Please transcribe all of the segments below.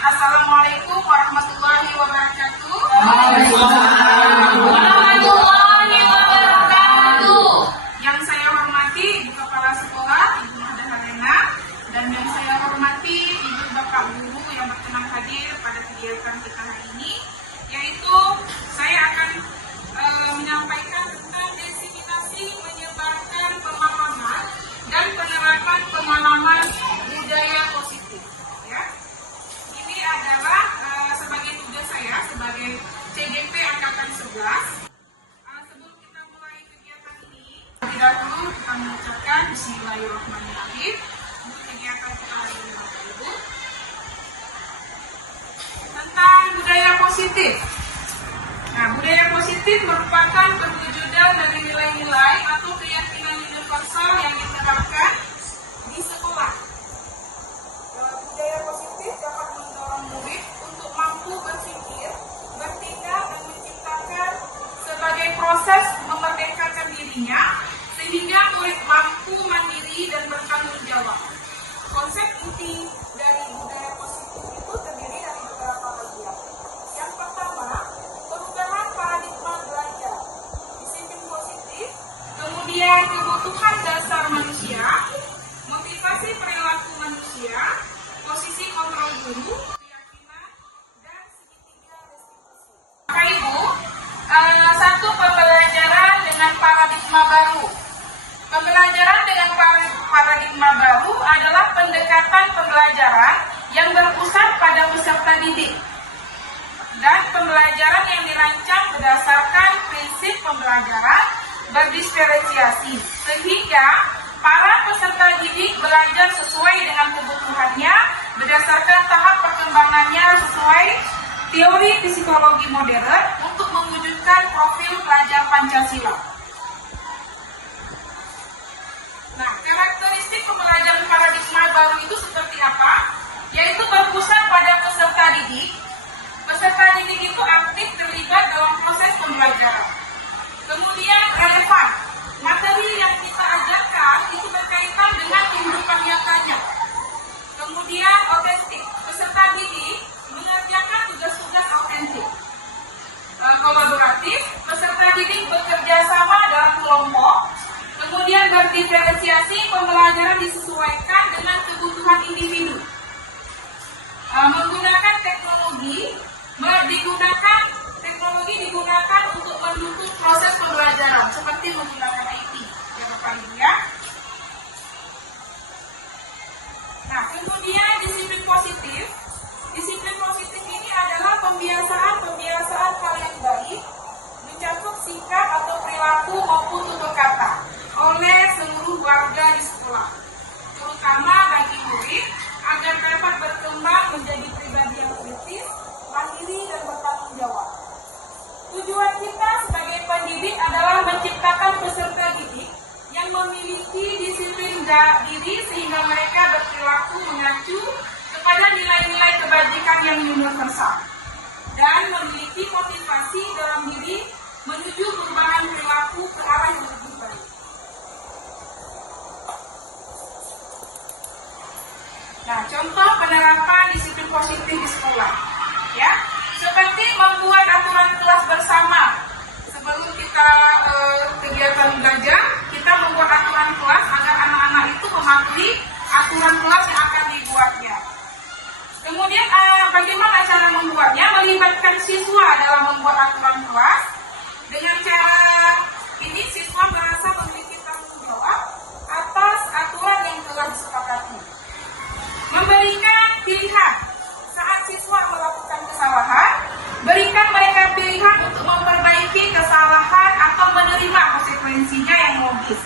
Assalamualaikum warahmatullahi wabarakatuh. Waalaikumsalam warahmatullahi wabarakatuh. Yang saya hormati Ibu Kepala Sekolah, Ibu Mada Helena, dan yang saya hormati Ibu Bapak Guru yang berkenan hadir pada kegiatan kita hari ini, yaitu saya akan menyampaikan tentang diseminasi menyebarkan pemahaman dan penerapan pemahaman budaya positif. Ya, ini adalah sebagai tugas saya sebagai CGP Angkatan 11. Sebelum kita mulai kegiatan ini, terlebih dahulu kita mengucapkan Bismillahirrahmanirrahim untuk kegiatan kita hari ini, Bapak Ibu, tentang budaya positif. Nah, budaya positif merupakan perwujudan dari nilai-nilai atau keyakinan universal yang diterapkan di sekolah. Budaya positif dapat mendorong murid untuk mampu berpikir, bertindak, dan menciptakan sebagai proses memerdekakan dirinya, sehingga murid mampu mandiri dan bertanggung jawab. Konsep inti dari budaya positif itu terdiri dari beberapa bagian. Yang pertama, perubahan paradigma belajar, disiplin positif, kemudian kebutuhan dasar manusia, motivasi perilaku manusia, posisi kontrol guru, keyakinan, dan segitiga restitusi. Bapak Ibu, satu pembelajaran dengan paradigma baru. Pembelajaran dengan paradigma baru adalah pendekatan pembelajaran yang berpusat pada peserta didik dan pembelajaran yang dirancang berdasarkan prinsip pembelajaran berdiferensiasi, sehingga para peserta didik belajar sesuai dengan kebutuhannya berdasarkan tahap perkembangannya sesuai teori psikologi modern untuk mewujudkan profil pelajar Pancasila. Nah, karakteristik pembelajaran paradigma baru itu seperti apa? Yaitu berpusat pada peserta didik. Peserta didik itu aktif terlibat dalam proses pembelajaran. Kemudian relevan. Materi yang kita ajarkan itu berkaitan dengan kehidupan nyatanya. Kemudian otentik. Peserta didik mengerjakan tugas-tugas autentik. Kolaboratif. Peserta didik bekerja sama dalam kelompok. Kemudian berdiferensiasi, pembelajaran disesuaikan dengan kebutuhan individu. Menggunakan teknologi digunakan untuk mendukung proses pembelajaran seperti menggunakan IT, ya Bapak Ibu ya. Nah, kemudian disiplin positif. Disiplin positif ini adalah pembiasaan hal yang baik, mencakup sikap atau perilaku maupun tutur kata oleh seluruh warga di sekolah, terutama bagi murid agar dapat berkembang menjadi pribadi yang kritis, mandiri, dan bertanggung jawab. Tujuan kita sebagai pendidik adalah menciptakan peserta didik yang memiliki disiplin diri sehingga mereka berperilaku mengacu kepada nilai-nilai kebajikan yang universal dan memiliki motivasi dalam diri menuju perubahan perilaku ke arah yang lebih baik. Nah, contoh penerapan disiplin positif di sekolah, ya, seperti membuat aturan kelas bersama. Sebelum kita kegiatan belajar, kita membuat aturan kelas agar anak-anak itu mematuhi aturan kelas yang akan dibuatnya. Kemudian bagaimana cara membuatnya? Melibatkan siswa dalam membuat aturan kelas. Dengan cara ini siswa merasa memiliki tanggung jawab atas aturan yang telah disepakati. Memberikan pilihan. Saat siswa melakukan kesalahan, berikan mereka pilihan untuk memperbaiki kesalahan atau menerima konsekuensinya yang logis.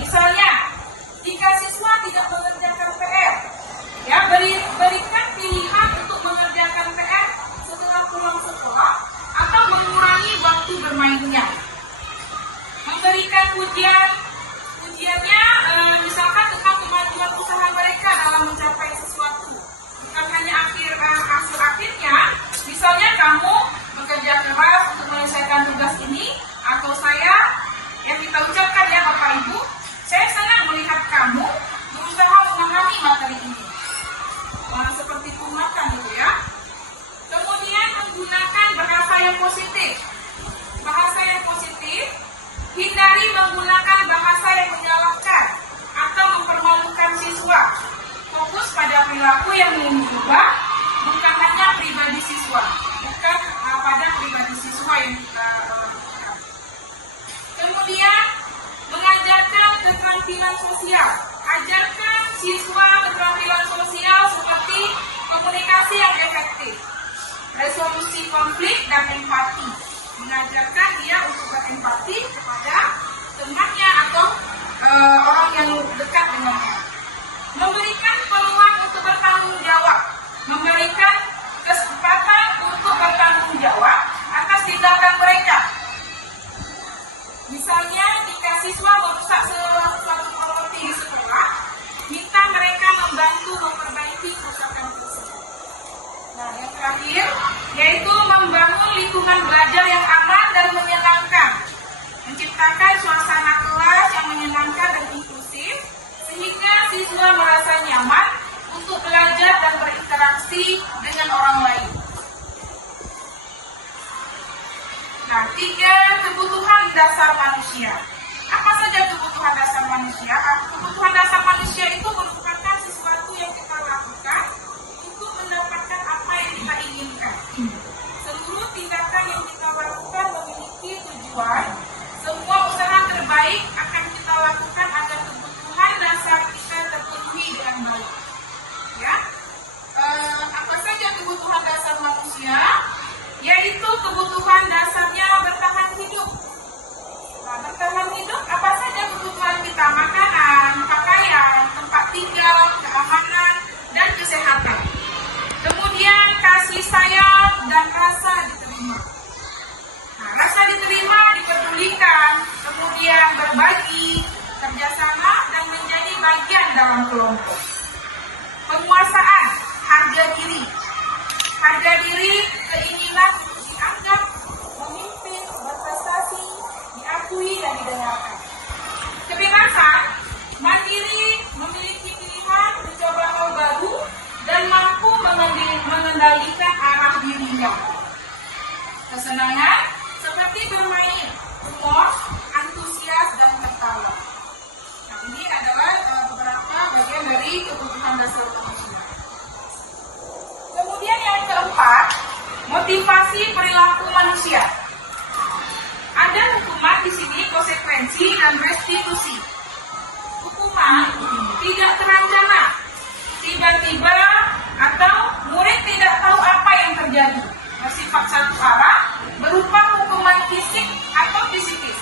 Misalnya, jika siswa tidak mengerjakan PR, ya berikan pilihan untuk mengerjakan PR setelah pulang sekolah atau mengurangi waktu bermainnya. Memberikan ujiannya misalkan tentang kemajuan usaha mereka dalam mencapai sesuatu. Bukan hanya hasil akhirnya, misalnya kamu bekerja keras untuk menyelesaikan tugas ini, atau saya yang kita ucapkan ya Bapak Ibu, saya senang melihat kamu berusaha memahami materi ini. Seperti seperti pungutan gitu ya. Kemudian menggunakan bahasa yang positif. Bahasa yang positif, hindari menggunakan bahasa yang menyalahkan atau mempermalukan siswa. Fokus pada perilaku yang mengubah, bukan hanya pribadi siswa, bukan pada pribadi siswa yang kita lakukan. Kemudian mengajarkan keterampilan sosial. Ajarkan siswa keterampilan sosial seperti komunikasi yang efektif, resolusi konflik, dan empati. Mengajarkan dia untuk berempati kepada temannya atau orang yang dekat dengannya. Memberikan peluang untuk bertanggung jawab. Memberikan kesempatan untuk bertanggung jawab atas tindakan mereka. Misalnya, jika siswa merusak suatu properti di sekolah, minta mereka membantu memperbaiki kerusakan tersebut. Nah, yang terakhir, yaitu membangun lingkungan belajar yang aman dan menyenangkan. Menciptakan suasana kelas yang menyenangkan dan inklusif, sehingga siswa merasa nyaman untuk belajar dan berinteraksi dengan orang lain. Nah, 3 kebutuhan dasar manusia. Apa saja kebutuhan dasar manusia? Kebutuhan dasar manusia itu merupakan sesuatu yang kita lakukan untuk mendapatkan apa yang kita inginkan. Seluruh tindakan yang kita lakukan memiliki tujuan. Semua usaha terbaik akan kita lakukan agar kebutuhan dasar kita terpenuhi dengan baik. Ya, apa saja kebutuhan dasar manusia? Yaitu kebutuhan dasarnya bertahan hidup. Nah, bertahan hidup apa saja kebutuhan kita? Makanan, pakaian, tempat tinggal, keamanan, dan kesehatan. Kemudian kasih sayang dan rasa diterima. Nah, rasa diterima dipedulikan, kemudian berbagi, kerjasama, dan menjadi bagian dalam kelompok. Penguasaan, harga diri. Harga diri, keinginan untuk dianggap, memimpin, berprestasi, diakui, dan didengarkan. Kebebasan, mandiri, memiliki pilihan, mencoba hal baru, dan mampu mengendalikan arah dirinya. Kesenangan, seperti bermain, humor, antusias, dan tertawa. Nah, ini adalah beberapa bagian dari kebutuhan dasar manusia. Kemudian yang keempat, motivasi perilaku manusia. Ada hukuman di sini, konsekuensi dan restitusi. Hukuman tidak terencana, tiba-tiba, atau murid tidak tahu apa yang terjadi. Bersifat satu arah, berupa hukuman fisik atau psikis.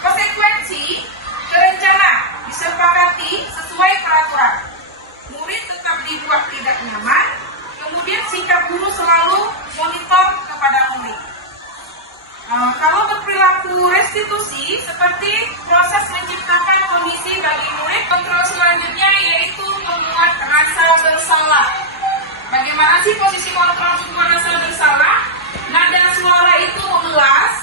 Konsekuensi terencana, disepakati sesuai peraturan. Murid tetap dibuat tidak nyaman, kemudian sikap guru selalu monitor kepada murid. Kalau berperilaku restitusi, seperti proses menciptakan kondisi bagi murid, kontrol selanjutnya yaitu membuat rasa bersalah. Bagaimana sih posisi kontrol membuat rasa bersalah? Nada suara itu memelas,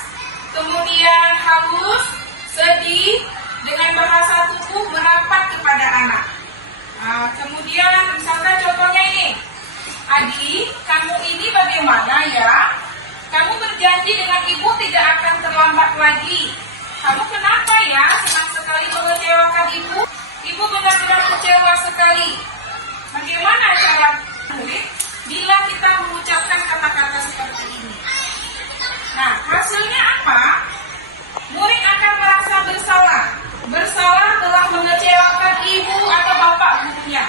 kemudian halus, sedih, dengan bahasa tubuh merapat kepada anak. Kemudian misalkan contohnya ini, Adi, kamu ini bagaimana ya? Kamu berjanji dengan ibu tidak akan terlambat lagi. Kamu kenapa ya? Senang sekali mengecewakan ibu. Ibu benar-benar kecewa sekali. Bagaimana cara murid bila kita mengucapkan kata-kata seperti ini? Nah, hasilnya apa? Murid akan merasa bersalah. Bersalah telah mengecewakan ibu atau bapak gurunya.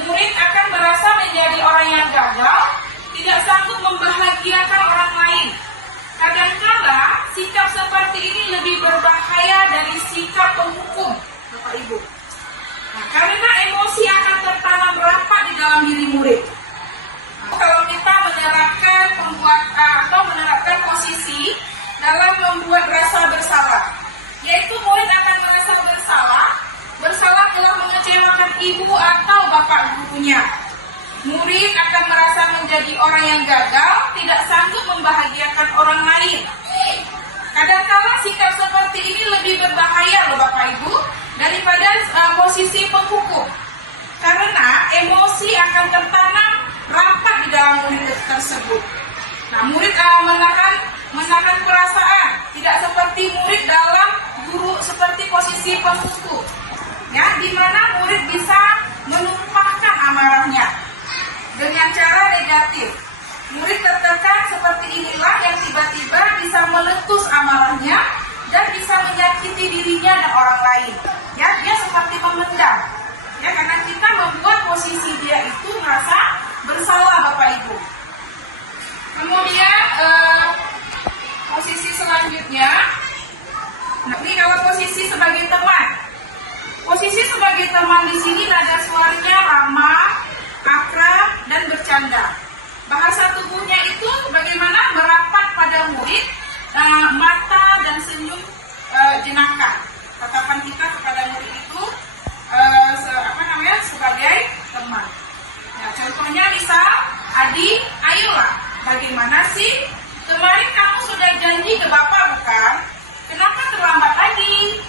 Murid akan merasa menjadi orang yang gagal, tidak sanggup membahagiakan orang lain. Kadang-kala sikap seperti ini lebih berbahaya dari sikap penghukum, Bapak Ibu. Nah, karena emosi akan tertanam rapat di dalam diri murid. Kalau kita menerapkan posisi dalam membuat rasa bersalah, yaitu murid akan merasa bersalah telah mengecewakan ibu atau bapak gurunya. Murid akan merasa menjadi orang yang gagal, tidak sanggup membahagiakan orang lain. Kadang-kala sikap seperti ini lebih berbahaya loh Bapak Ibu daripada posisi penghukum. karena emosi akan tertanam rapat di dalam murid tersebut. Nah, murid menahan perasaan, tidak seperti murid dalam guru seperti posisi pembuku, ya, di mana murid bisa menumpahkan amarahnya dengan cara negatif. Murid tertekan seperti inilah yang tiba-tiba bisa meletus amarahnya dan bisa menyakiti dirinya dan orang lain. Ya, dia seperti memendam. Ya, karena kita membuat posisi dia itu merasa bersalah, Bapak Ibu. Kemudian posisi selanjutnya, nah, ini kalau posisi sebagai teman. Posisi sebagai teman di sini nada suaranya ramah, akrab, dan bercanda. Bahasa tubuhnya itu bagaimana? Merapat pada murid, mata dan senyum jenaka. Tatapan kita kepada murid itu sebagai teman. Nah, contohnya misal, Adi, ayolah, bagaimana sih? Kemarin kamu sudah janji ke Bapak bukan? Kenapa terlambat lagi?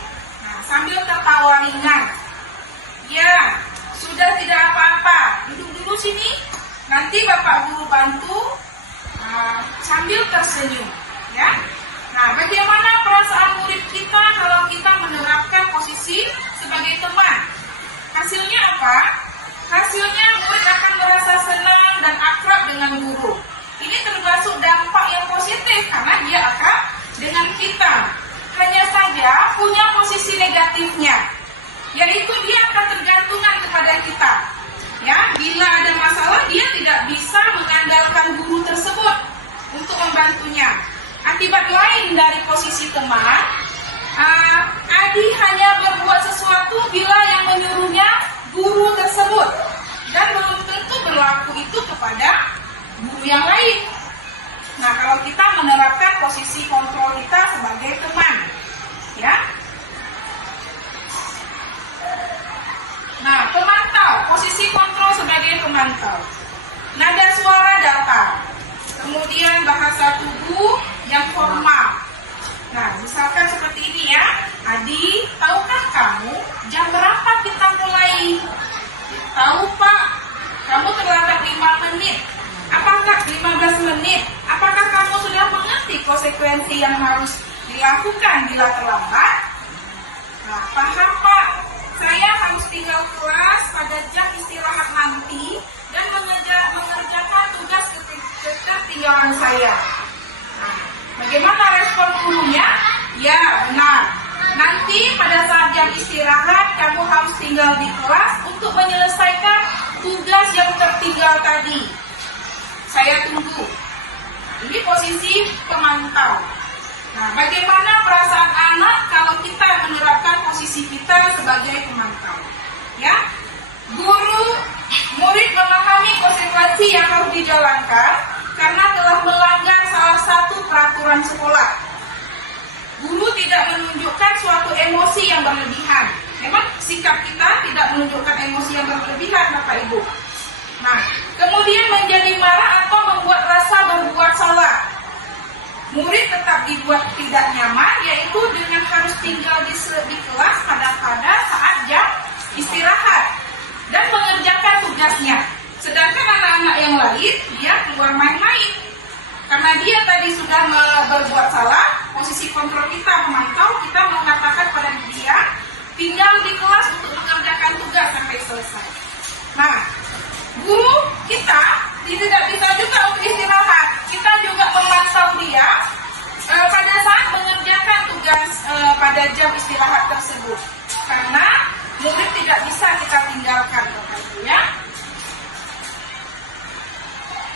Nah, sambil tertawa ringan. Ya, sudah tidak apa-apa. Duduk dulu sini. Nanti Bapak Guru bantu. Sambil tersenyum. Ya. Nah, bagaimana perasaan murid kita kalau kita menerapkan posisi sebagai teman? Hasilnya apa? Hasilnya murid akan merasa senang dan akrab dengan guru. Ini termasuk dampak yang positif karena dia akrab dengan kita. Hanya saja punya posisi negatifnya, yaitu dia akan tergantungan kepada kita. Ya, bila ada masalah dia tidak bisa mengandalkan guru tersebut untuk membantunya. Akibat lain dari posisi teman, Adi hanya berbuat sesuatu bila yang menyuruhnya guru tersebut, dan belum tentu berlaku itu kepada guru yang lain. Nah, kalau kita menerapkan posisi kontrol kita sebagai teman, ya. Nah, pemantau, posisi kontrol sebagai pemantau. Nada suara datar, kemudian bahasa tubuh yang formal. Nah, misalkan seperti ini ya, Adi, tahukah kamu jam berapa kita mulai? Tahu Pak, kamu terlambat 5 menit. Apakah 15 menit? Apakah kamu sudah mengerti konsekuensi yang harus dilakukan bila terlambat? Nah, paham Pak, saya harus tinggal kelas pada jam istirahat nanti dan mengerjakan tugas ketertinggalan saya. Nah, bagaimana respon gurunya? Ya, benar. Nanti pada saat jam istirahat, kamu harus tinggal di kelas untuk menyelesaikan tugas yang tertinggal tadi. Saya tunggu. Ini posisi pemantau. Nah, bagaimana perasaan anak kalau kita menerapkan posisi kita sebagai pemantau? Ya, murid memahami konsekuensi yang harus dijalankan karena telah melanggar salah satu peraturan sekolah. Guru tidak menunjukkan suatu emosi yang berlebihan. Memang sikap kita tidak menunjukkan emosi yang berlebihan, Bapak Ibu. Nah, kemudian menjadi marah atau membuat rasa berbuat salah. Murid tetap dibuat tidak nyaman, yaitu dengan harus tinggal di kelas pada saat jam istirahat dan mengerjakan tugasnya. Sedangkan anak-anak yang lain, dia keluar main-main. Karena dia tadi sudah berbuat salah, posisi kontrol kita memantau, kita mengatakan pada dia, tinggal di kelas untuk mengerjakan tugas sampai selesai. Nah, guru kita tidak bisa juga untuk istirahat. Kita juga memantau dia pada saat mengerjakan tugas pada jam istirahat tersebut. Karena murid tidak bisa kita tinggalkan, Bapak Ibu, ya.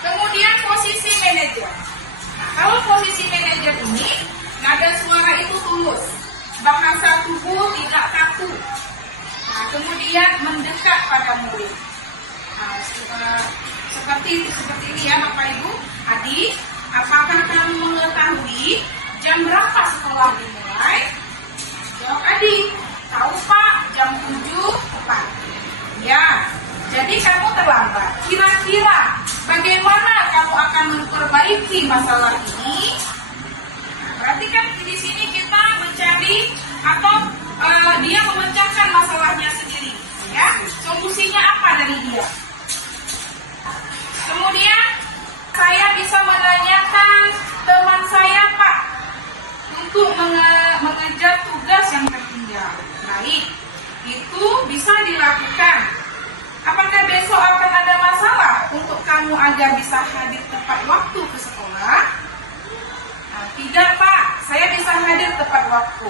Kemudian posisi manajer. Nah, kalau posisi manajer ini, nada suara itu tulus, bahasa tubuh tidak kaku. Nah, kemudian mendekat pada murid. Nah, seperti ini ya Bapak Ibu. Adi, apakah kamu mengetahui jam berapa sekolah dimulai? Jawab Adi, tahu Pak, jam 7 tepat. Ya, jadi kamu terlambat. Kira-kira bagaimana kamu akan memperbaiki masalah ini? Nah, berarti kan di sini kita mencari atau dia memecahkan masalahnya sendiri. Ya, solusinya apa dari dia? Kemudian saya bisa menanyakan teman saya, Pak, untuk mengejar tugas yang tertinggal. Baik, itu bisa dilakukan. Apakah besok akan ada masalah untuk kamu agar bisa hadir tepat waktu ke sekolah? Nah, tidak, Pak, saya bisa hadir tepat waktu.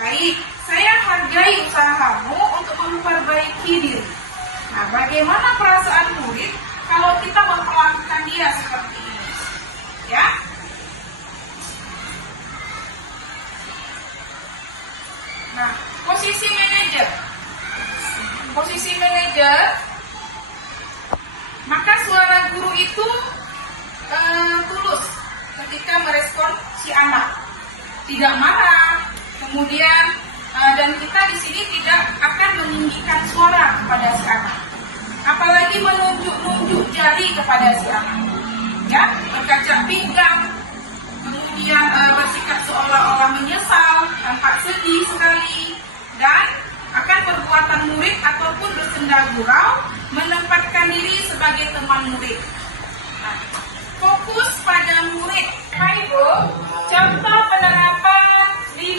Baik, saya hargai usahamu untuk memperbaiki diri. Nah, bagaimana perasaan murid kalau kita memperlakukan dia seperti ini? Ya. Nah, posisi manajer. Posisi manajer, maka suara guru itu tulus ketika merespon si anak. Tidak marah. Kemudian dan kita di sini tidak akan meninggikan suara kepada si anak. Apalagi menunjuk-nunjuk jari kepada si anak. Ya, berkaca pinggang. Kemudian bersikap seolah-olah menyesal, tampak sedih sekali, dan akan perbuatan murid ataupun bersenda gurau menempatkan diri sebagai teman murid. Nah, fokus pada murid. Ibu, contoh penerapan 5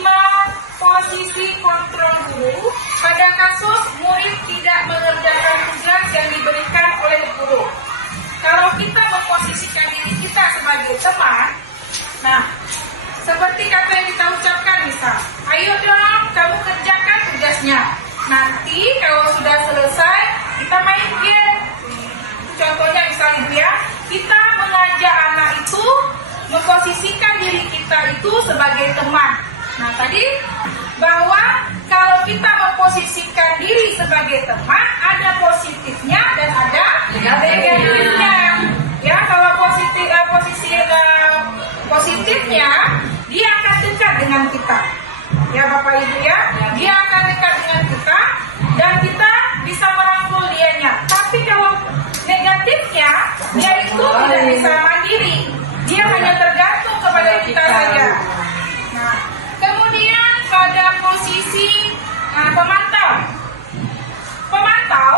posisi kontrol guru pada kasus murid tidak mengerjakan tugas yang diberikan oleh guru. Kalau kita memposisikan diri kita sebagai teman, nah, seperti kata yang kita ucapkan misal, ayo dong kamu kerjakan tugasnya. Nanti kalau sudah selesai, kita main game. Contohnya misalnya ya, kita mengajak anak itu memposisikan diri kita itu sebagai teman. Nah tadi bahwa kalau kita memposisikan diri sebagai teman, ada positifnya dan ada negatifnya. Ya, kalau positifnya dia akan dekat dengan kita. Ya Bapak Ibu ya, dia akan dekat dengan kita dan kita bisa merangkul dianya. Tapi kalau negatifnya, dia itu tidak bisa mandiri. Dia hanya tergantung kepada kita saja. Nah, kemudian pada posisi pemantau. Pemantau,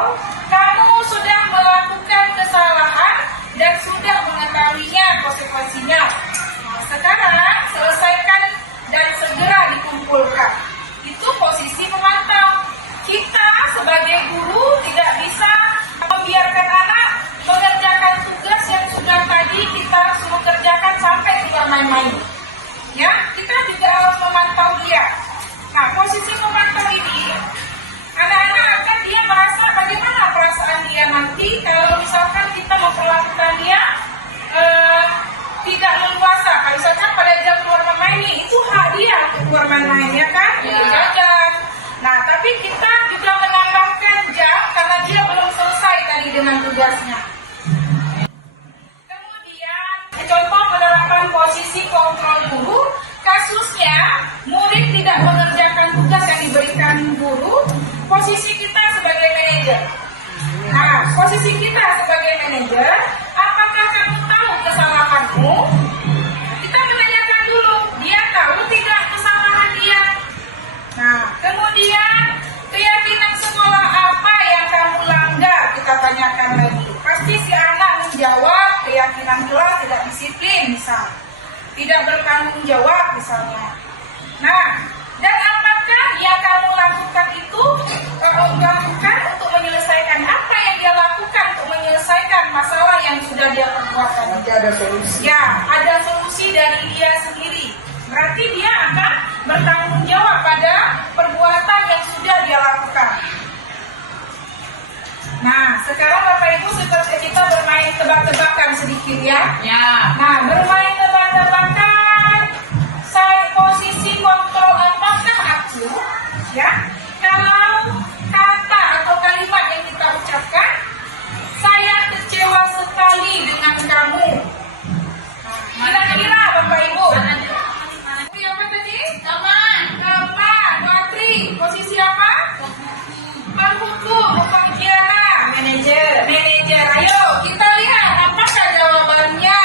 kamu sudah melakukan kesalahan dan sudah mengetahuinya konsekuensinya. Nah, sekarang selesaikan dan segera dikumpulkan. Itu posisi pemantau. Kita sebagai guru tidak bisa membiarkan anak mengerjakan tugas yang sudah tadi kita suruh kerjakan sampai tidak main-main. Ya, kita juga harus memantau dia. Nah, posisi pemantau ini, anak-anak akan dia merasa bagaimana perasaan dia nanti kalau misalkan kita memperlakukan dia tidak leluasa. Kalau misalkan pada jam keluar bermain nih, itu hak dia untuk keluar bermain, ya kan? Jajan. Nah, tapi kita juga menambahkan jam karena dia belum selesai tadi dengan tugasnya. Kemudian, contoh penerapan posisi kontrol guru, kasusnya murid tidak mengerjakan tugas yang diberikan guru, posisi kita sebagai manajer. Nah, posisi kita sebagai manajer, apakah kamu tahu kesalahanmu? Kita menanyakan dulu, dia tahu tidak kesalahan dia? Nah, kemudian keyakinan sekolah apa yang kamu langgar? Kita tanyakan lagi. Pasti si anak menjawab keyakinan kelas tidak disiplin misal, tidak bertanggung jawab misalnya. Nah, dan apakah yang kamu lakukan itu lakukan untuk menyelesaikan apa yang dia lakukan untuk menyelesaikan masalah yang sudah dia perbuat tadi? Ada solusi. Ya, ada solusi dari dia sendiri. Berarti dia akan bertanggung jawab pada perbuatan yang sudah dia lakukan. Nah, sekarang Bapak Ibu seperti kita bermain tebak-tebakan sedikit ya. Ya. Nah, bermain tebak-tebakan. Saya posisi kontrol apakah aku? Ya. Kalau kata atau kalimat yang kita ucapkan, saya kecewa sekali dengan kamu. Kira-kira Bapak Ibu. Apa tadi? Teman. Matri. Posisi apa? Penghukum. Pengkhianat. Manajer. Ayo kita lihat apakah jawabannya.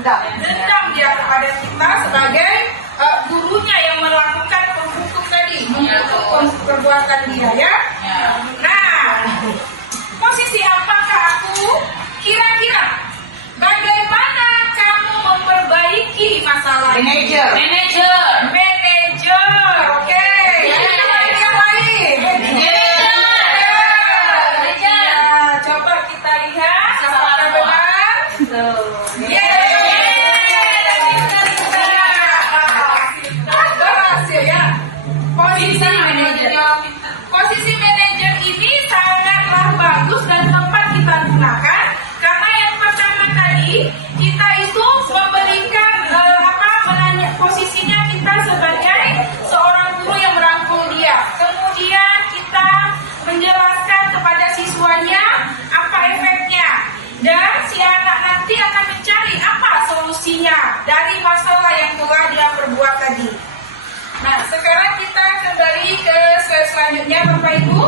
dendam dia kepada kita sebagai gurunya yang melakukan penghukum tadi, menghukum perbuatan dia ya. Nah, posisi apakah aku? Kira-kira bagaimana kamu memperbaiki masalah ini? Manajer. Manajer, oke. Yang lain. Ya, coba kita lihat apakah benar. Berhasil ya. Posisi manajer ini sangatlah bagus dan tempat kita gunakan karena yang pertama tadi kita itu memberikan posisinya kita sebagai seorang guru yang merangkul dia. Kemudian kita menjelaskan kepada siswanya apa efeknya dan si anak nanti akan mencari apa solusinya dari masalah yang telah dia perbuat tadi. Nah, sekarang kita kembali ke slide selanjutnya, Bapak Ibu.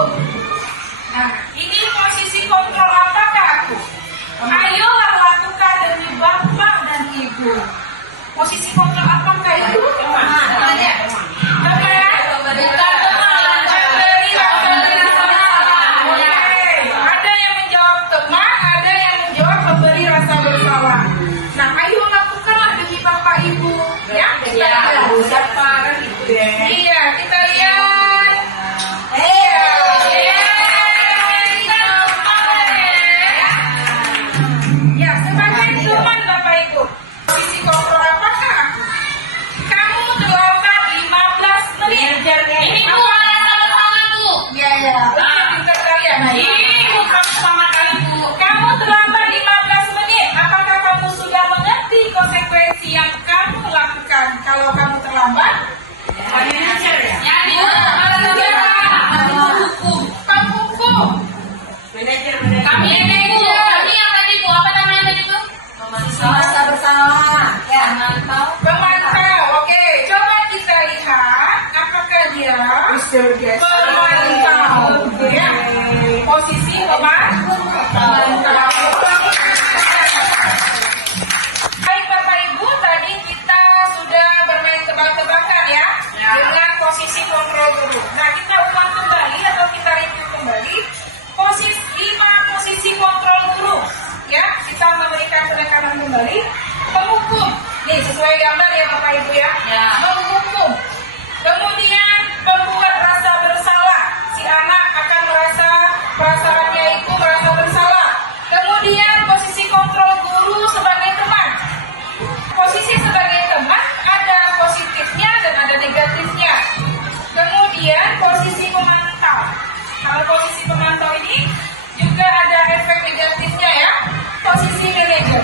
Nah, ini posisi kontrol apakah aku? Ayolah lakukan demi Bapak dan Ibu. Posisi kontrol apakah itu? Teman. Ada yang menjawab teman, ada yang menjawab memberi rasa bersalah. Nah, ayo lakukanlah demi Bapak Ibu. Ya, kita Iya, kita lihat. Ya, sebagai teman Bapak Ibu, posisi kontrol apakah aku? Kamu terlambat 15 menit. Ini Bu, sama-sama Bu. Ya. Pintar kalian. Ini bukan semangat kali Bu. Kamu terlambat 15 menit. Apakah kamu sudah mengerti konsekuensi yang kamu lakukan kalau kamu terlambat? Manajer ya? Ya, Bu. Hukum. Penghukum. Manajer. Kami manajer. Kami yang tadi Bu, apa namanya tadi Bu? bersama. Ya. Pemantau. Oke, coba kita lihat apakah dia pemantau. Ya. Posisi pemantau. Baik Bapak Ibu, tadi kita sudah bermain tebak-tebakan ya dengan posisi kontrol guru. Nah, kita ulang kembali atau kita review kembali posisi kontrol guru. Ya, kita memberikan penekanan kembali. Penghukum. Nih, sesuai gambar ya Bapak Ibu ya. Menghukum. Kemudian membuat rasa bersalah. Si anak akan merasa perasaannya itu merasa bersalah. Kemudian posisi kontrol guru sebagai teman. Posisi sebagai teman ada positifnya dan ada negatifnya. Kemudian posisi pemantau. Kalau posisi pemantau ini juga ada efek negatifnya ya. Posisi manajer.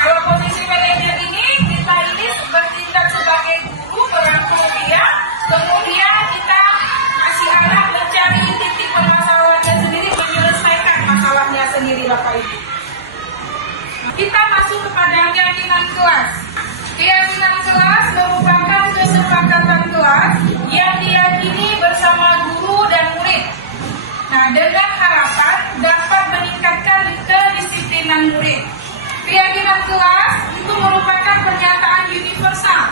Kalau posisi manajer ini kita ini bertindak sebagai guru merangkul dia. Kemudian kita kasih anak mencari titik permasalahannya sendiri, menyelesaikan masalahnya sendiri Bapak Ibu. Kita masuk kepada keyakinan kelas. Keyakinan kelas merupakan kesepakatan kelas yang diyakini bersama guru dan murid. Nah, dengan harapan dapat meningkatkan kedisiplinan murid. Keyakinan kelas itu merupakan pernyataan universal,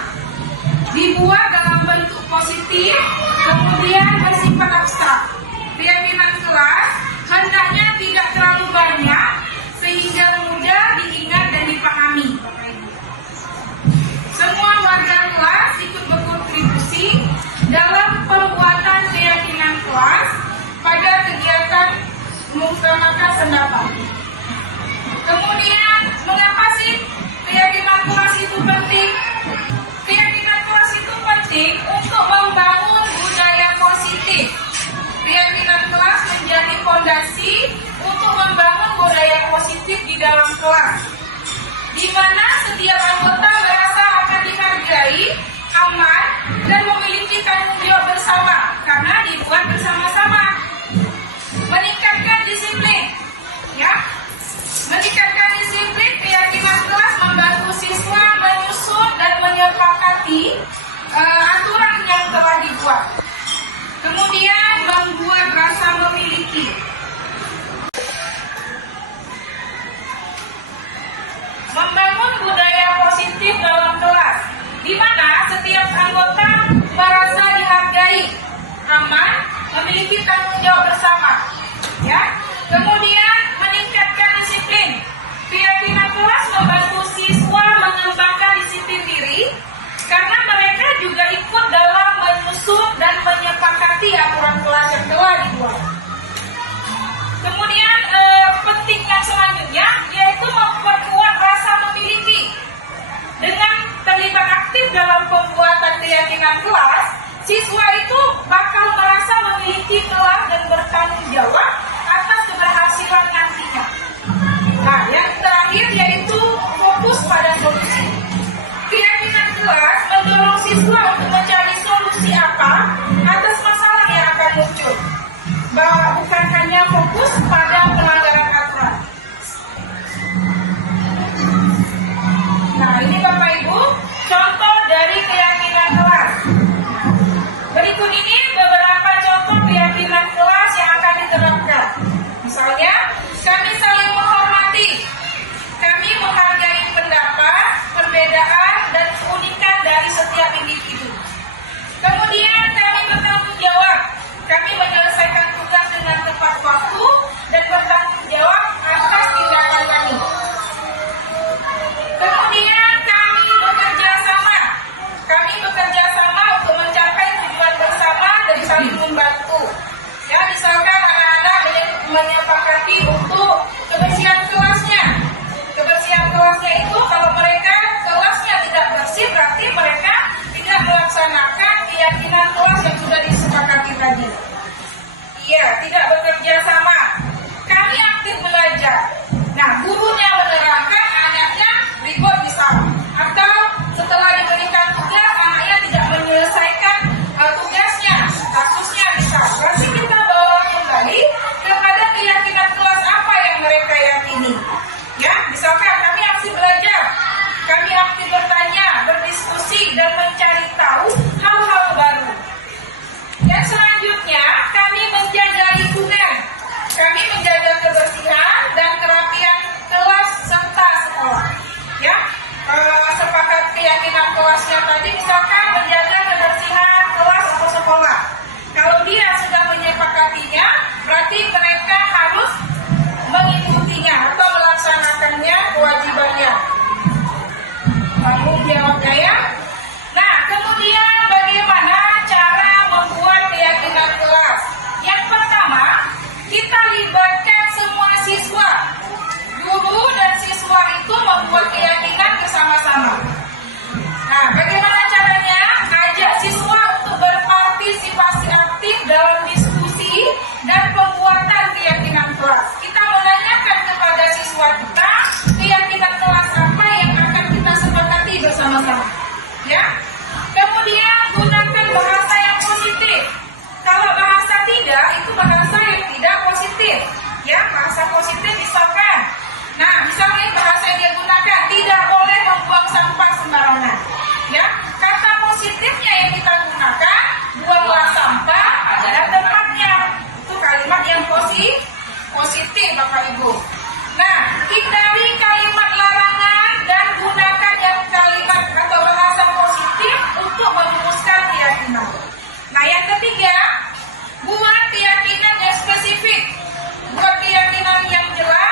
dibuat dalam bentuk positif, kemudian bersifat abstrak. Keyakinan kelas hendaknya tidak terlalu banyak sehingga mudah diingat dan dipahami. Semua warga kelas ikut berkontribusi dalam pembuatan keyakinan kelas pada kegiatan mengutamakan pendapat. Kemudian, mengapa sih keyakinan kelas itu penting? Keyakinan kelas itu penting untuk membangun budaya positif. Keyakinan kelas menjadi fondasi untuk membangun budaya positif di dalam kelas, di mana setiap anggota merasa akan dihargai, aman, dan memiliki tanggung jawab bersama karena dibuat bersama-sama. Meningkatkan disiplin, ya. Meningkatkan disiplin, keyakinan kelas membantu siswa menyusun dan menyepakati aturan yang telah dibuat. Kemudian membuat rasa memiliki. Membangun budaya aman, memiliki tanggung jawab bersama. Ya. Kemudian meningkatkan disiplin. Keyakinan kelas membantu siswa mengembangkan disiplin diri karena mereka juga ikut dalam menyusun dan menyepakati aturan kelas yang telah dibuat. Kemudian penting yang selanjutnya yaitu memperkuat rasa memiliki. Dengan terlibat aktif dalam pembuatan keyakinan kelas, siswa itu bakal merasa memiliki kelas dan bertanggung jawab atas keberhasilan nantinya. Nah, yang terakhir yaitu fokus pada solusi. Keyakinan kelas mendorong siswa untuk mencari solusi apa atas masalah yang akan muncul. Bahwa bukan hanya fokus pada pelanggaran aturan. Nah, ini Bapak Ibu, contoh dari keyakinan kelas. Berikut ini beberapa contoh keyakinan kelas yang akan diterapkan. Misalnya, kami saling menghormati. Kami menghargai pendapat, perbedaan, dan keunikan dari setiap individu. Kemudian kami bertanggung jawab. Kami menyelesaikan tugas dengan tepat waktu dan bertanggung jawab atas tindakan kami. Kemudian kami bekerja sama. Kami bekerja sama untuk mencapai tujuan bersama dan saling membantu. Ya, misalkan anak-anak menyepakati untuk kebersihan kelasnya. Kebersihan kelasnya itu kalau mereka kelasnya tidak bersih berarti mereka tidak melaksanakan keyakinan kelas yang sudah disepakati tadi. Iya, tidak bekerja sama. Kami aktif belajar. Nah, gurunya menerangkan, anaknya ribut misalnya. Atau setelah diberikan tugas, anaknya tidak menyelesaikan tugasnya, kasusnya misal. Berarti kita bawa kembali kepada keyakinan kelas apa yang mereka yakini. Ya, misalkan kami aktif belajar, kami aktif bertanya, berdiskusi, dan mencari tahu hal-hal baru. Dan selanjutnya, kami menjaga lingkungan. Kami menjaga kebersihan dan kerapian kelas serta sekolah. Ya, sepakat keyakinan kelasnya tadi misalkan menjaga kebersihan kelas atau sekolah. Kalau dia sudah menyepakatinya, berarti mereka harus mengikutinya atau melaksanakannya kewajibannya. Tanggung jawabnya ya. Nah, kemudian bagaimana cara membuat keyakinan kelas? Yang pertama, kita libatkan semua siswa. Guru dan siswa itu membuat keyakinan bersama-sama. Nah, bagaimana caranya? Ajak siswa untuk berpartisipasi aktif dalam diskusi dan pembuatan keyakinan kelas. Kita menanyakan kepada siswa kita keyakinan kelas apa yang akan kita sepakati bersama-sama. Ya. Kemudian gunakan bahasa yang positif. Kalau bahasa tidak, itu bahasa yang tidak positif. Ya, bahasa positif misalkan. Nah, misalnya bahasa yang dia gunakan, tidak boleh membuang sampah sembarangan. Ya, kata positifnya yang kita gunakan, buanglah sampah pada tempatnya. Itu kalimat yang positif, Bapak Ibu. Nah, hindari kalimat larangan dan gunakan yang kalimat atau bahasa positif untuk merumuskan keyakinan. Nah, yang ketiga, buat keyakinan yang spesifik. Buat keyakinan yang jelas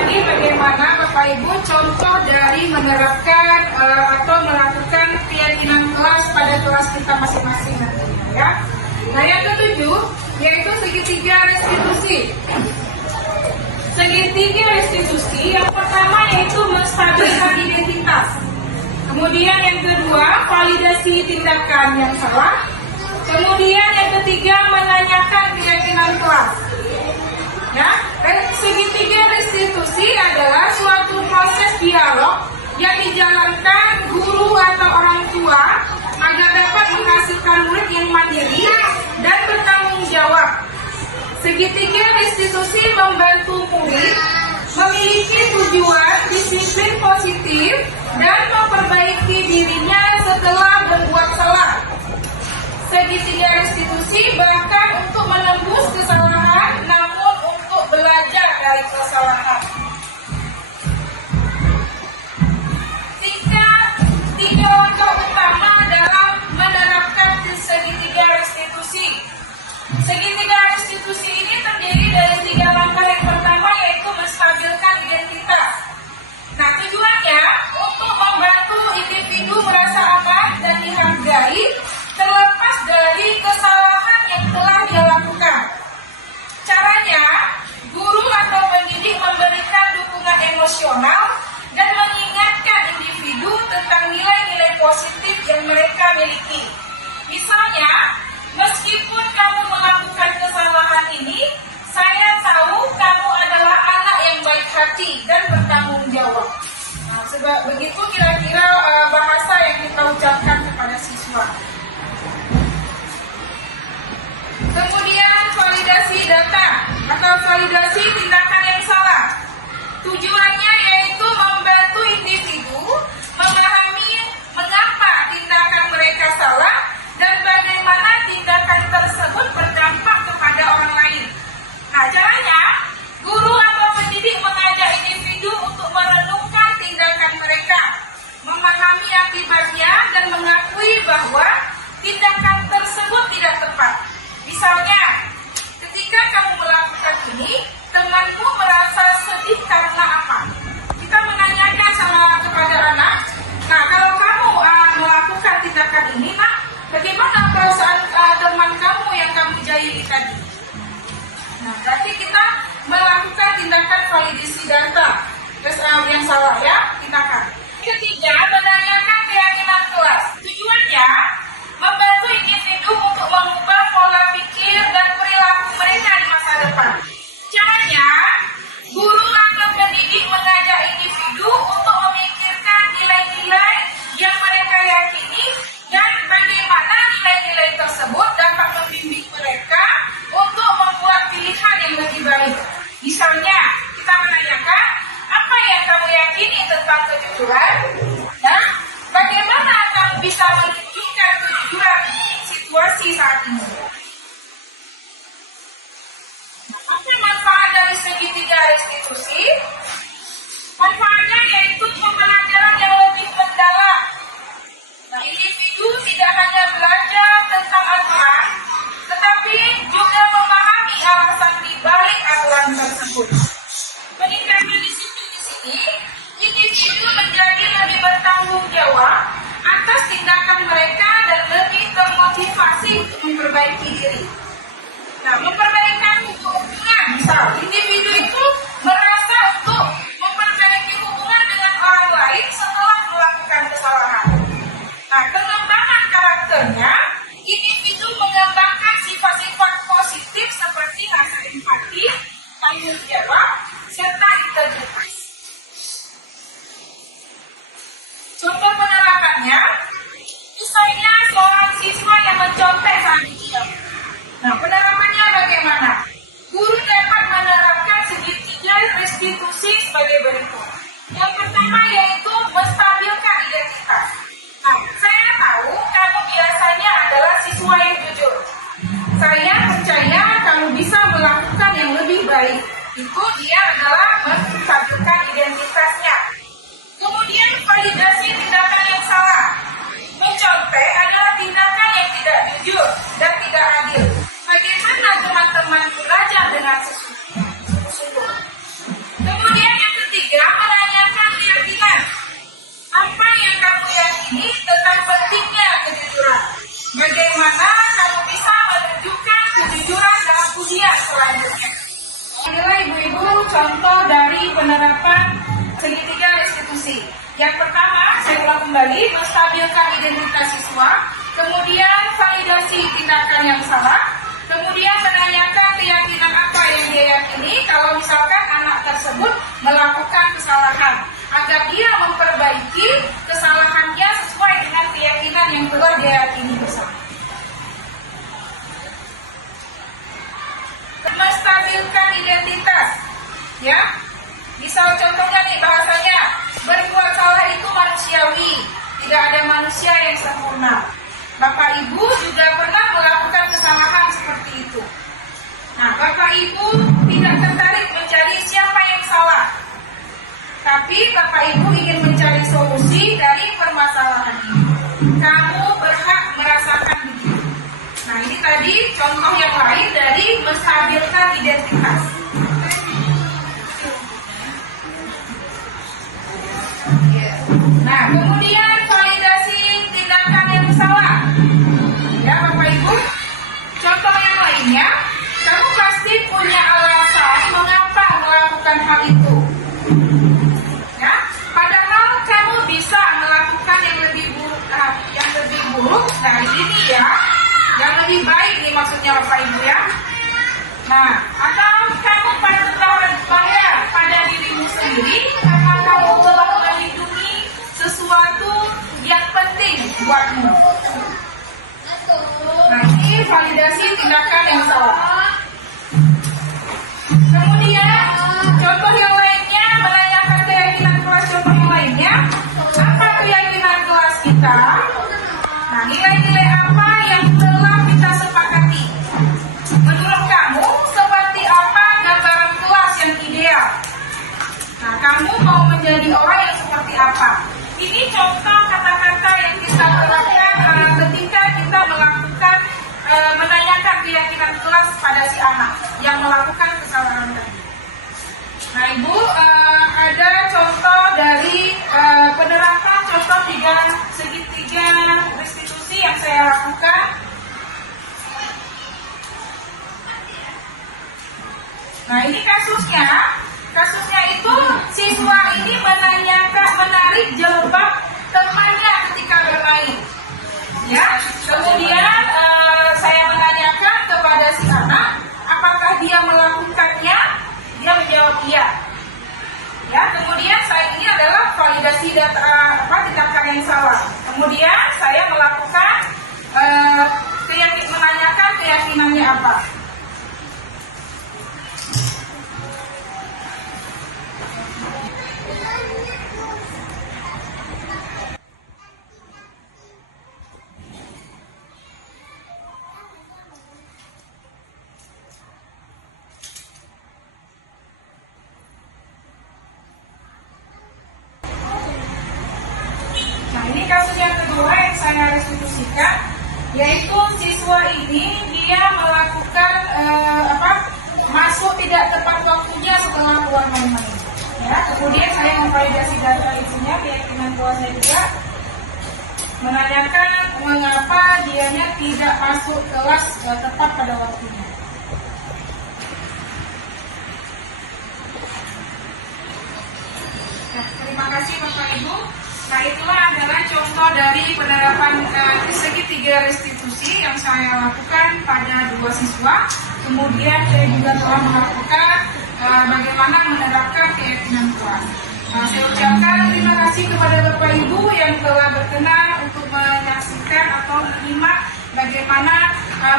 tadi bagaimana Bapak Ibu contoh dari menerapkan atau melakukan keyakinan kelas pada kelas kita masing-masing nantinya ya. Nah yang ketujuh yaitu segitiga restitusi. Segitiga restitusi yang pertama yaitu menstabilkan identitas. Kemudian yang kedua validasi tindakan yang salah. Kemudian yang ketiga menanyakan keyakinan kelas. Ya, segitiga restitusi adalah suatu proses dialog yang dijalankan guru atau orang tua agar dapat menghasilkan murid yang mandiri dan bertanggung jawab. Segitiga restitusi membantu murid memiliki tujuan disiplin positif dan memperbaiki dirinya setelah berbuat salah. Segitiga restitusi bahkan untuk menembus kesalahan namun untuk belajar dari kesalahan. Tiga langkah utama dalam menerapkan segitiga restitusi. Segitiga restitusi ini terdiri dari 3 langkah. Yang pertama yaitu menstabilkan identitas. Nah tujuannya untuk membantu individu merasa aman dan dihargai terlepas dari kesalahan yang telah dia lakukan. Caranya, guru atau pendidik memberikan dukungan emosional dan mengingatkan individu tentang nilai-nilai positif yang mereka miliki. Misalnya, meskipun kamu melakukan kesalahan ini, saya tahu kamu adalah anak yang baik hati dan bertanggung jawab. Nah, begitu kira-kira bahasa yang kita ucapkan kepada siswa. Kemudian validasi data atau validasi tindakan yang salah. Tujuannya yaitu membantu individu memahami mengapa tindakan mereka salah dan bagaimana tindakan tersebut berdampak kepada orang lain. Nah, caranya guru atau pendidik mengajak individu untuk merenungkan tindakan mereka, memahami akibatnya dan mengakui bahwa tindakan tersebut tidak tepat. Misalnya, ketika kamu melakukan ini, temanmu merasa sedih karena apa? Kita menanyakan kepada anak, nah kalau kamu melakukan tindakan ini, nak, bagaimana perasaan teman kamu yang kamu jahili tadi? Nah, berarti kita melakukan tindakan validasi data, terus yang salah ya, tindakan. Ketiga, menanyakan keyakinan kelas. Tujuannya membantu individu untuk mengubah pola pikir dan perilaku mereka di masa depan. Caranya, guru atau pendidik mengajak individu untuk memikirkan nilai-nilai yang mereka yakini dan bagaimana nilai-nilai tersebut dapat membimbing mereka untuk membuat pilihan yang lebih baik. Misalnya, kita menanyakan, apa yang kamu yakini tentang kejujuran? Dan bagaimana kamu bisa menunjukkan kejujuran situasi saat ini? Apa manfaat dari segitiga restitusi? Manfaatnya yaitu pembelajaran yang lebih mendalam. Nah, individu tidak hanya belajar tentang aturan, tetapi juga memahami alasan di balik aturan tersebut. Meningkatkan disiplin di sini, individu menjadi lebih bertanggung jawab atas tindakan mereka dan lebih termotivasi untuk memperbaiki diri. Nah, memperbaiki hubungan, misal individu itu merasa untuk memperbaiki hubungan dengan orang lain setelah melakukan kesalahan. Nah, pengembangan karakternya, individu mengembangkan sifat-sifat positif seperti rasa empati, tanggung jawab, serta integritas. Contoh penerapannya, misalnya seorang siswa yang mencontek saat diam. Nah, penerapannya bagaimana? Guru dapat menerapkan segitiga restitusi sebagai berikut. Yang pertama yaitu menstabilkan identitas. Nah, saya tahu kamu biasanya adalah siswa yang jujur. Saya percaya kamu bisa melakukan yang lebih baik. Itu dia adalah menstabilkan identitasnya. Kemudian validasi tindakan yang salah. Mencontek adalah tindakan yang tidak jujur dan tidak adil. Bagaimana teman-teman belajar dengan sesungguh? Kemudian yang tindakan yang salah, kemudian menanyakan keyakinan apa yang dia yakini kalau misalkan anak tersebut melakukan kesalahan, agar dia memperbaiki kesalahannya sesuai dengan keyakinan yang telah dia yakini bersama. Menstabilkan identitas, ya. Misal contohnya nih bahasanya, berbuat salah itu manusiawi, tidak ada manusia yang sempurna. Bapak Ibu juga pernah melakukan kesalahan seperti itu. Nah, Bapak Ibu tidak tertarik mencari siapa yang salah, tapi Bapak Ibu ingin mencari solusi dari permasalahan ini. Kamu berhak merasakan begitu. Nah, ini tadi contoh yang lain dari menstabilkan identitas. Nah, kemudian validasi tindakan yang salah. Ya, Bapak Ibu. Contoh yang lainnya, kamu pasti punya alasan mengapa melakukan hal itu. Ya, padahal kamu bisa melakukan yang lebih buruk dari ini ya. Yang lebih baik nih maksudnya Bapak Ibu ya. Nah, atau kamu patut bangga pada dirimu sendiri karena kamu telah melindungi sesuatu yang penting buatmu. Nah, ini validasi tindakan yang salah. Kemudian, contoh yang lainnya, menanyakan keyakinan kelas. Contoh yang lainnya, apa keyakinan kelas kita? Nah, nilai-nilai apa yang telah kita sepakati? Menurut kamu, seperti apa gambaran kelas yang ideal? Nah, kamu mau menjadi orang yang seperti apa? Ini contoh kata-kata yang kita terapkan ketika kita melakukan menanyakan keyakinan kelas pada si anak yang melakukan kesalahan tadi. Nah, Ibu, ada contoh dari penerapan contoh segitiga restitusi yang saya lakukan. Nah, ini kasusnya. Kasusnya itu siswa ini menarik jilbab temannya ketika bermain. Ya, kemudian saya menanyakan kepada si anak, apakah dia melakukannya? Dia menjawab iya. Ya, kemudian ini adalah validasi tindakan yang salah. Kemudian saya melakukan menanyakan keyakinannya apa. Nah, ini kasus yang kedua yang saya restitusikan, yaitu siswa ini dia melakukan masuk tidak tepat waktunya setelah keluar main-main. Ya, kemudian saya memvalidasi data isinya, keyakinan kelasnya juga, menanyakan mengapa dianya tidak masuk kelas tepat pada waktunya. Nah, terima kasih Bapak Ibu. Nah, itulah adalah contoh dari penerapan segitiga restitusi yang saya lakukan pada 2 siswa. Kemudian saya juga telah melakukan bagaimana menerapkan keyakinan kelas. Nah, saya ucapkan terima kasih kepada Bapak Ibu yang telah berkenan untuk menyaksikan atau menyimak bagaimana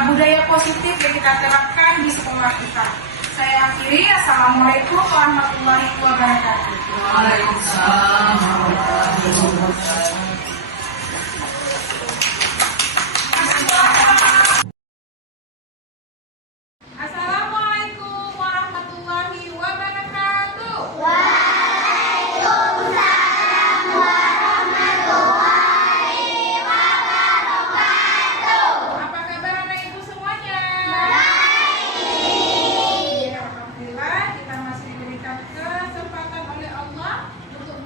budaya positif yang kita terapkan di sekolah kita. Saya akhiri. Assalamualaikum warahmatullahi wabarakatuh. Waalaikumsalam warahmatullahi wabarakatuh. Assalamualaikum warahmatullahi wabarakatuh. Waalaikumsalam warahmatullahi wabarakatuh. Apa kabar anak ibu semuanya? Ya, alhamdulillah kita masih diberikan kesempatan oleh Allah untuk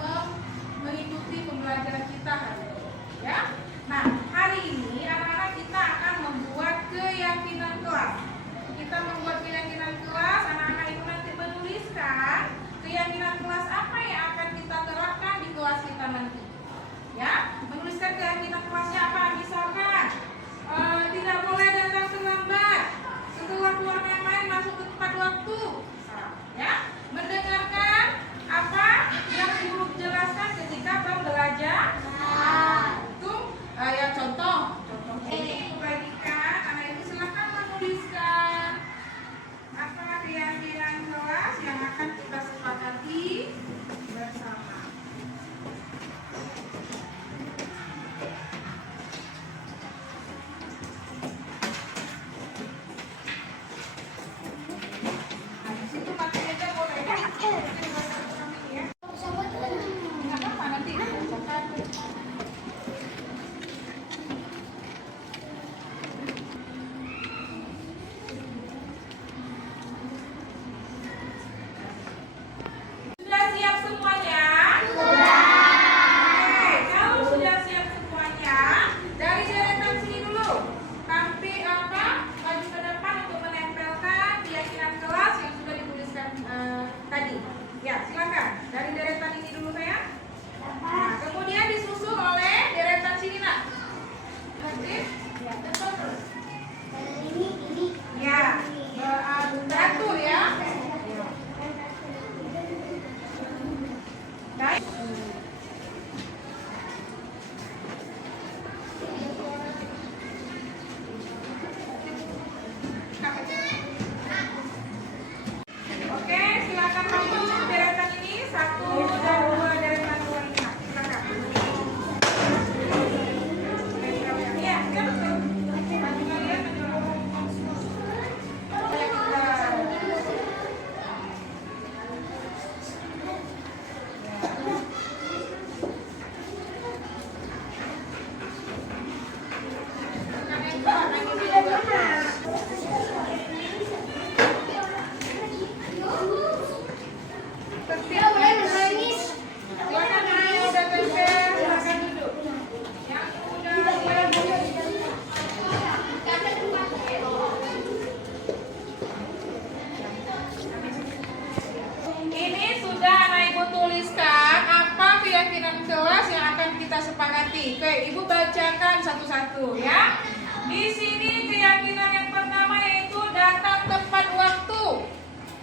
nanti. Oke, Ibu bacakan satu-satu ya. Di sini keyakinan yang pertama yaitu datang tepat waktu.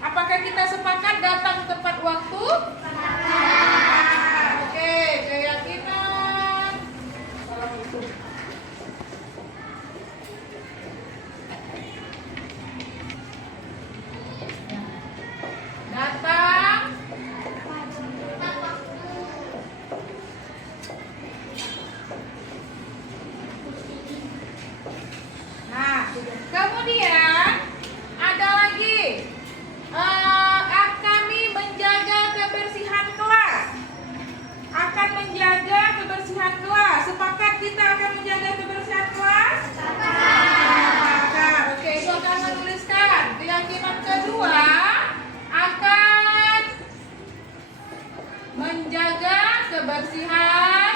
Apakah kita sepakat datang tepat waktu? Oke, keyakinan. Datang. Nah, kemudian ada lagi. Kami menjaga kebersihan kelas. Akan menjaga kebersihan kelas. Sepakat kita akan menjaga kebersihan kelas? Sepakat. Oke, itu akan menuliskan. Keyakinan kedua akan menjaga kebersihan.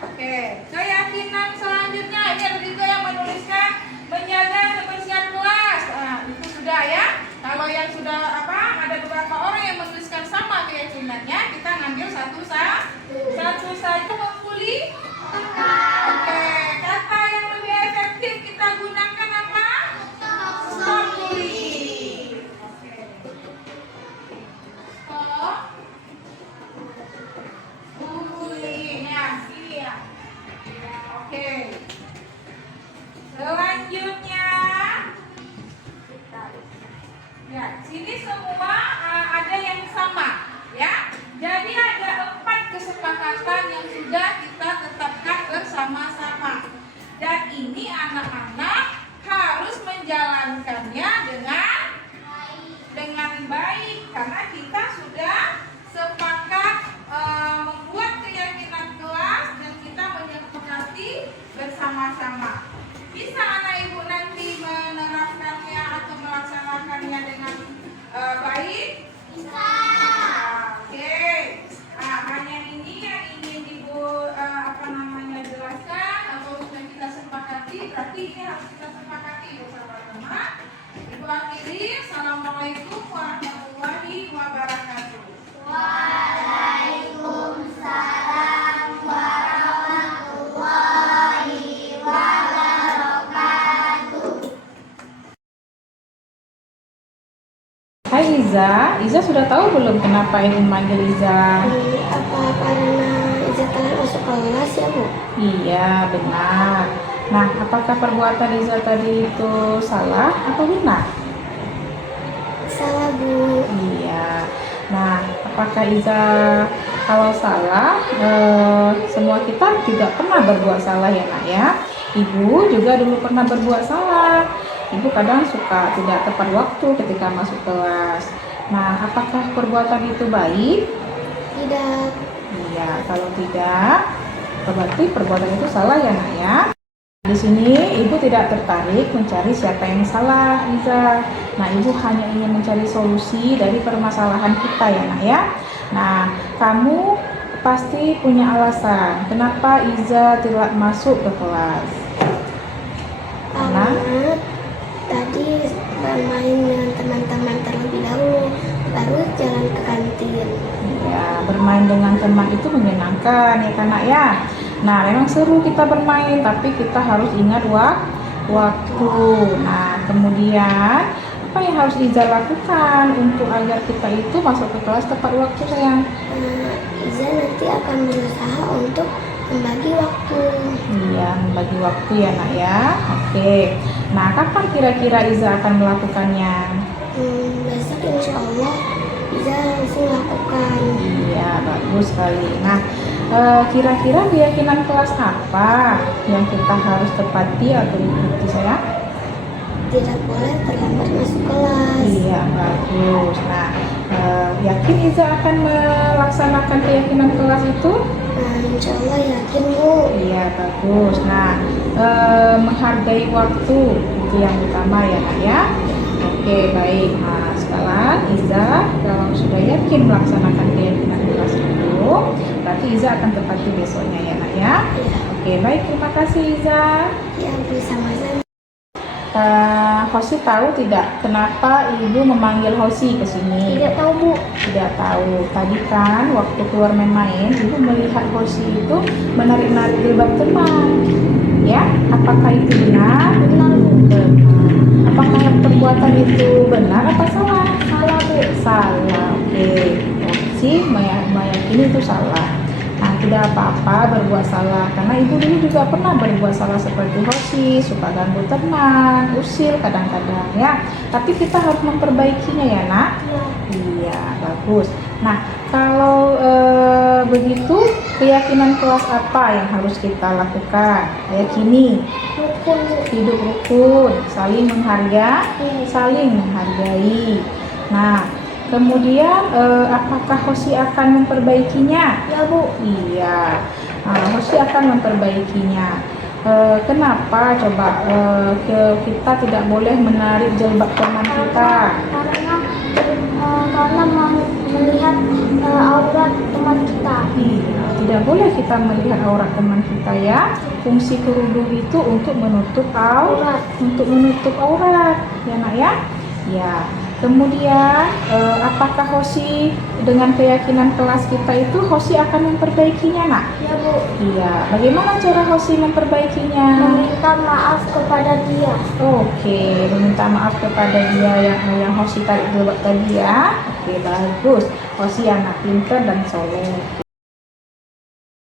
Oke, keyakinan selanjutnya ini ada juga yang menuliskan menjaga kebersihan kelas. Nah, itu sudah ya. Kalau yang sudah ada beberapa orang yang menuliskan sama keyakinannya, kita ngambil satu saja memulih. Oke, kata yang lebih efektif kita gunakan apa? Memulih. Oke. Stop. Memulih. Nah, ini ya. Oke. Selanjutnya, ya, sini semua ada yang sama, ya. Jadi ada 4 kesepakatan yang sudah kita tetapkan bersama-sama. Dan ini anak-anak harus menjalankannya dengan baik karena kita sudah sepakat membuat keyakinan kelas dan kita menyepakati bersama-sama. Bisa anak ibu nanti menerapkannya atau melaksanakannya dengan baik? Bisa. Oke. Nah, hanya ini yang ingin ibu jelaskan atau sudah kita sepakati. Berarti ini harus kita sepakati bersama-sama. Ibu akhiri. Assalamualaikum warahmatullahi wabarakatuh. Waalaikumsalam warahmatullahi wabarakatuh. Hai Iza sudah tahu belum kenapa Ibu manggil Iza? Apa karena Iza telah masuk kelas ya Bu? Iya, benar. Nah, apakah perbuatan Iza tadi itu salah atau benar? Salah Bu. Iya. Nah, apakah Iza kalau salah, semua kita juga pernah berbuat salah ya Nak ya? Ibu juga dulu pernah berbuat salah. Ibu kadang suka tidak tepat waktu ketika masuk kelas. Nah, apakah perbuatan itu baik? Tidak. Iya, kalau tidak, berarti perbuatan itu salah ya Nak ya? Di sini Ibu tidak tertarik mencari siapa yang salah, Iza. Nah, Ibu hanya ingin mencari solusi dari permasalahan kita ya Nak ya. Nah, kamu pasti punya alasan kenapa Iza tidak masuk ke kelas. Karena tadi bermain dengan teman-teman terlebih dahulu, baru jalan ke kantin. Ya, bermain dengan teman itu menyenangkan ya kan Nak ya. Nah, memang seru kita bermain, tapi kita harus ingat waktu. Nah, kemudian apa yang harus Iza lakukan untuk agar kita itu masuk ke kelas tepat waktu sayang? Iza nanti akan berusaha untuk membagi waktu. Iya, membagi waktu ya Nak ya. Oke. Nah, kapan kira-kira Iza akan melakukannya? Besok insya Allah Iza langsung lakukan. Iya, bagus sekali. Nah, kira-kira keyakinan kelas apa yang kita harus tepati atau ikuti sayang? Tidak boleh terlambat masuk kelas. Iya, bagus. Nah, yakin Iza akan melaksanakan keyakinan kelas itu? Insya Allah yakin Bu. Iya, bagus. Nah, menghargai waktu itu yang utama ya Nak ya. Oke, baik. Nah, sekarang Iza kalau sudah yakin melaksanakan keyakinan kelas itu, berarti Iza akan tepati besoknya ya Nak ya. Iya. Oke, baik. Terima kasih Iza. Ya Bu, sama-sama. Hoshi tahu tidak kenapa ibu memanggil Hoshi ke sini? Tidak tahu, Bu. Tidak tahu. Tadi kan waktu keluar main, ibu melihat Hoshi itu menarik-narik jilbab teman. Ya, apakah itu benar? Benar, Bu. Benar. Apakah perbuatan itu benar apa salah? Salah, Bu. Salah. Oke. Hoshi meyakini itu salah. Nah, tidak apa-apa berbuat salah, karena ibu dulu juga pernah berbuat salah seperti Hoshi, suka ganggu teman, usil kadang-kadang ya. Tapi kita harus memperbaikinya ya, Nak. Ya. Iya, bagus. Nah, kalau begitu, keyakinan kelas apa yang harus kita lakukan? Yakini Rukun, Bu. hidup rukun, saling menghargai. Nah, kemudian apakah Hoshi akan memperbaikinya? Ya, Bu. Iya, Hoshi akan memperbaikinya. Kenapa coba kita tidak boleh menarik jilbab teman kita? Karena melihat aurat teman kita. Iya, tidak boleh kita melihat aurat teman kita ya. Fungsi kerudung itu untuk menutup aurat, ya Nak ya. Ya. Kemudian apakah Hoshi dengan keyakinan kelas kita itu Hoshi akan memperbaikinya, Nak? Ya, Bu. Iya. Bagaimana cara Hoshi memperbaikinya? Meminta maaf kepada dia. Oke, meminta maaf kepada dia yang Hoshi tarik jilbab tadi ya. Oke, bagus. Hoshi anak pintar dan soleh.